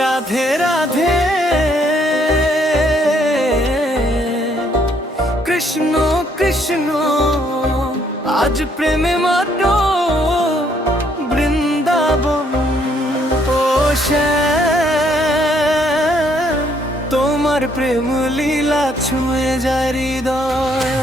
রাধে রাধে কৃষ্ণ কৃষ্ণ আজ প্রেমে মাতো বৃন্দাবন। ও শ্যাম তোমার প্রেম লীলা ছুঁয়ে যায় হৃদয়।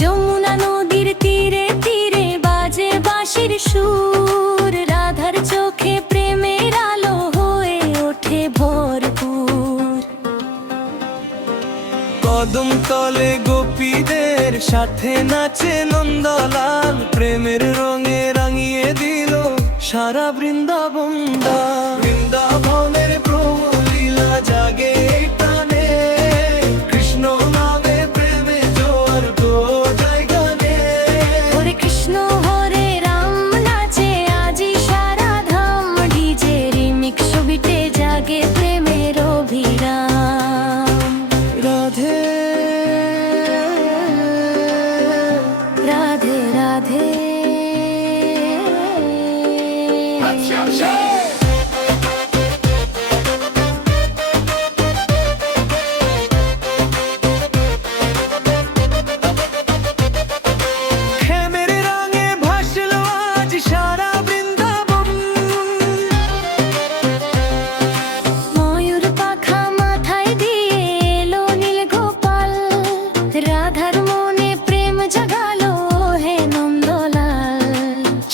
যমুনা নদীর তীরে তীরে বাজে বাঁশির সুর, রাধার চোখে প্রেমের আলো হয়ে ওঠে ভরপুর। কদম তলে গোপীদের সাথে নাচে নন্দলাল, প্রেমের রঙে রাঙিয়ে দিল সারা বৃন্দাবন। বৃন্দাবনের প্রভু লীলা জাগে এই প্রাণে, কৃষ্ণ নামে প্রেমে জোয়ার গো যায় গানে। হরে কৃষ্ণ হরে রাম নাচে আজি সারা ধাম, ডিজে রিমিক্স বিটে জাগে প্রেমের অভিরাম। রাধে রাধে রাধে প্রেমের রঙে ভাসলো আজ সারা বৃন্দাবন। ময়ূর পাখা মাথায় দিয়ে এলো নীল গোপাল, রাধার মনে প্রেম জাগালো হে নন্দলাল।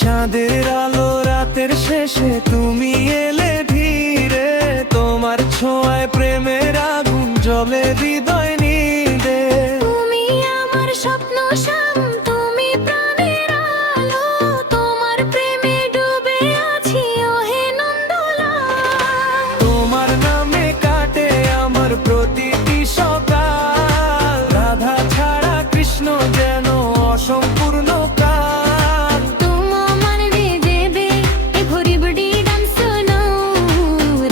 চাঁদের আলো রাতের শেষে তুমি এলে ধীরে, তোমার ছোঁয়ায় প্রেমের আগুন জ্বলে হৃদয় নিদে। তুমি আমার স্বপ্ন শ্যাম, তুমি প্রাণের আলো, তোমার প্রেমে ডুবে আছি ও হে নন্দলাল। তোমার নামে কাটে আমার প্রতিটি সকাল, রাধা ছাড়া কৃষ্ণ যেন অসম্পূর্ণ কাল। तुम मन में देवे ए भोरी बड़ी डांस नो,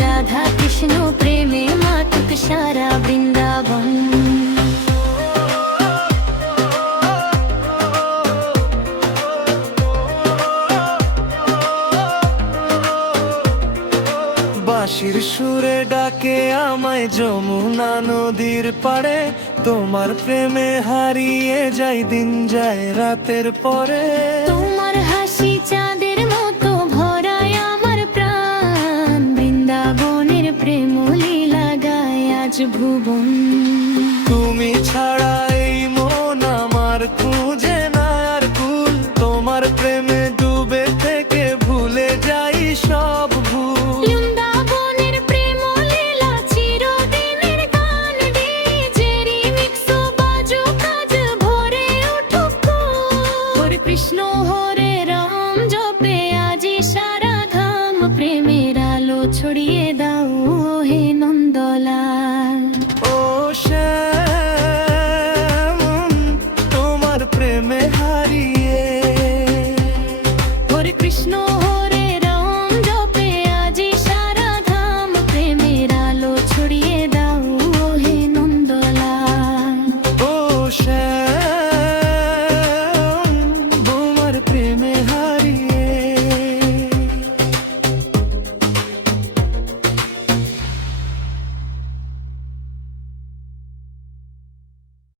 राधा कृष्ण प्रेमे मातुक सारा वृंदावन। বাঁশির সুরে ডাকে আমায় যমুনা নদীর পাড়ে, তোমার প্রেমে হারিয়ে যাই দিন যায় রাতের পরে। তোমার হাসি চাঁদের মতো ভরায় আমার প্রাণ, বৃন্দাবনের প্রেম লীলা গায় আজ ভুবন। তুমি ছাড়া এই মন আমার খুঁজে না আর কুল, তোমার প্রেমে ডুবে থেকে ভুলে যাই সব ভুল। বৃন্দাবনের প্রেম লীলা চিরদিনের গান, ডিজে রিমিক্স বাজুক আজ ভরে উঠুক। হরে কৃষ্ণ হরে রাম জপে আজি সারা ধাম, প্রেমের আলো ছড়িয়ে দাও হে নন্দলাল। ও শ্যাম তোমার প্রেমে হারিয়ে। হরে কৃষ্ণ হরে